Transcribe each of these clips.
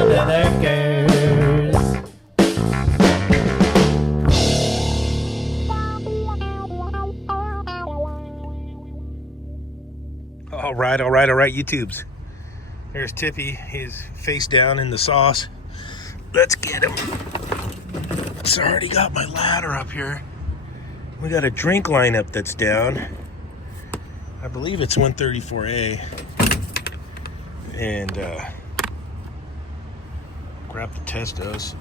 under the curse. All right, YouTubes. There's Tippy. He's face down in the sauce. Let's get him. So I already got my ladder up here. We got a drink lineup that's down. I believe it's 134A. And grab the testos.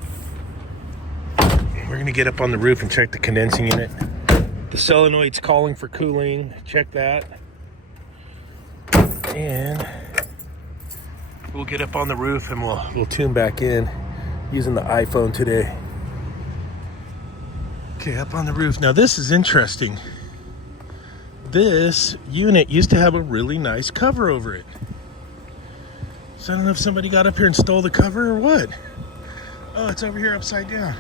We're gonna get up on the roof and check the condensing unit. The solenoid's calling for cooling. Check that. And we'll get up on the roof and we'll tune back in using the iPhone today. Okay, up on the roof. Now this is interesting. This unit used to have a really nice cover over it. So I don't know if somebody got up here and stole the cover or what. Oh, it's over here upside down.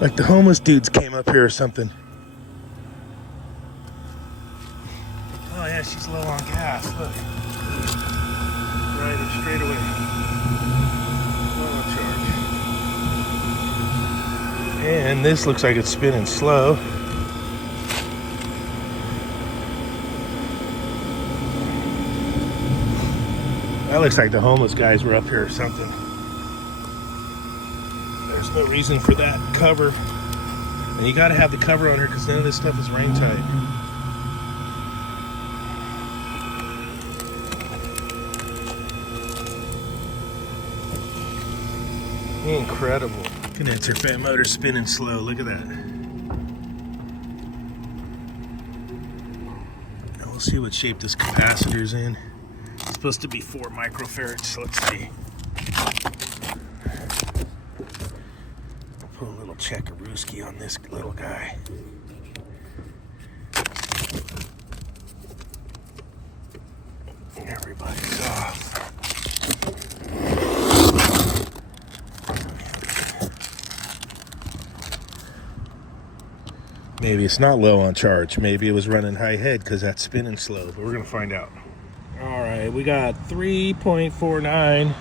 Like the homeless dudes came up here or something. Oh yeah, she's low on gas, look. Right, straight away. Low on charge. And this looks like it's spinning slow. That looks like the homeless guys were up here or something. There's no reason for that cover. And you gotta have the cover on here because none of this stuff is rain tight. Incredible. Condenser fan motor spinning slow. Look at that. Now we'll see what shape this capacitor's in. It's supposed to be 4 microfarads, so let's see. I'll put a little checkarooski on this little guy. Everybody's off. Maybe it's not low on charge. Maybe it was running high head because that's spinning slow, but we're gonna find out. All right, we got 3.49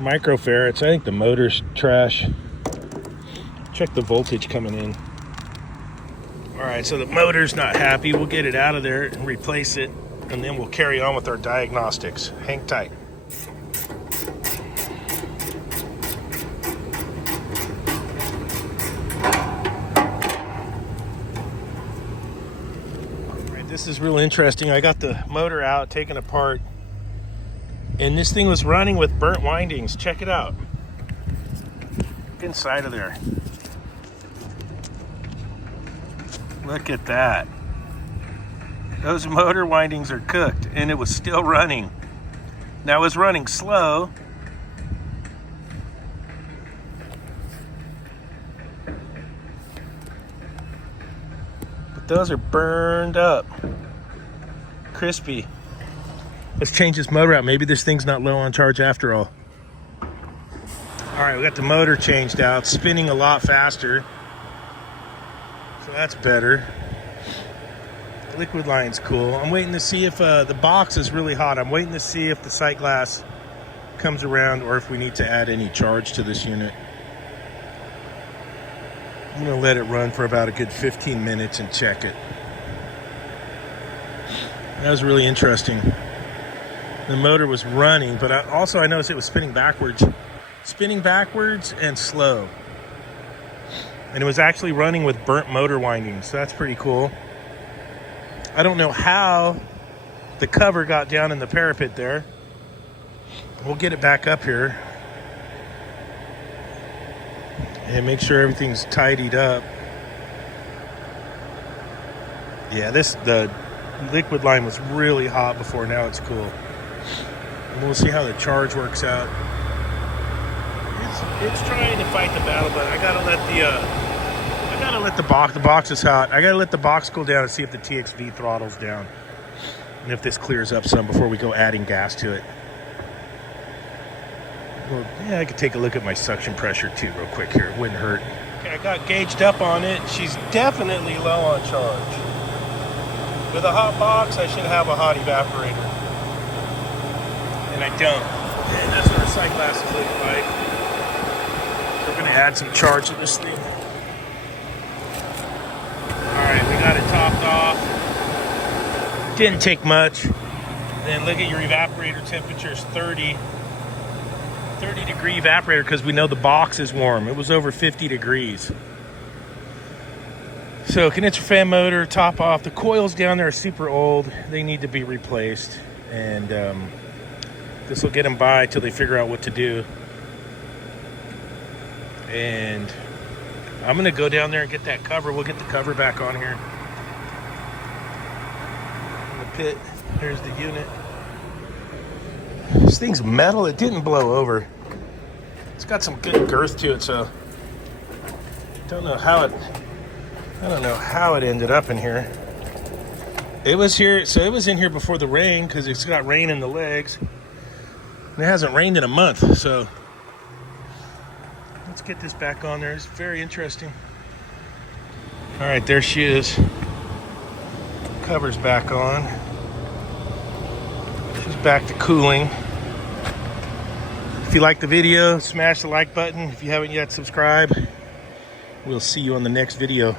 microfarads. I think the motor's trash. Check the voltage coming in. All right, so the motor's not happy. We'll get it out of there and replace it, and then we'll carry on with our diagnostics. Hang tight. This is real interesting. I got the motor out, taken apart, and this thing was running with burnt windings. Check it out. Look inside of there. Look at that. Those motor windings are cooked, and it was still running. Now it was running slow. Those are burned up, crispy. Let's change this motor out. Maybe this thing's not low on charge after all. All right, we got the motor changed out, spinning a lot faster, so that's better. The liquid line's cool. I'm waiting to see if the box is really hot. I'm waiting to see if the sight glass comes around or if we need to add any charge to this unit. I'm gonna let it run for about a good 15 minutes and check it. That was really interesting. The motor was running, but I noticed it was spinning backwards and slow. And it was actually running with burnt motor windings, so that's pretty cool. I don't know how the cover got down in the parapet there. We'll get it back up here and make sure everything's tidied up. Yeah, the liquid line was really hot before. Now it's cool. And we'll see how the charge works out. It's trying to fight the battle, but I gotta let the box is hot. I gotta let the box cool down and see if the TXV throttles down and if this clears up some before we go adding gas to it. Well, yeah, I could take a look at my suction pressure too real quick here. It wouldn't hurt. Okay, I got gauged up on it. She's definitely low on charge. With a hot box, I should have a hot evaporator. And I don't. And that's what our sight glasses look like. We're gonna add some charge to this thing. Alright, we got it topped off. Didn't take much. Then look at your evaporator temperature is 30 degree evaporator because we know the box is warm. It was over 50 degrees. So condenser fan motor, top off. The coils down there are super old. They need to be replaced. And this will get them by till they figure out what to do. And I'm gonna go down there and get that cover. We'll get the cover back on here. In the pit, here's the unit. This thing's metal, it didn't blow over. It's got some good girth to it, so I don't know how it ended up in here. It was here, so it was in here before the rain because it's got rain in the legs. And it hasn't rained in a month, so let's get this back on there. It's very interesting. All right, there she is. Cover's back on. She's back to cooling. If you like the video, smash the like button. If you haven't yet, subscribe. We'll see you on the next video.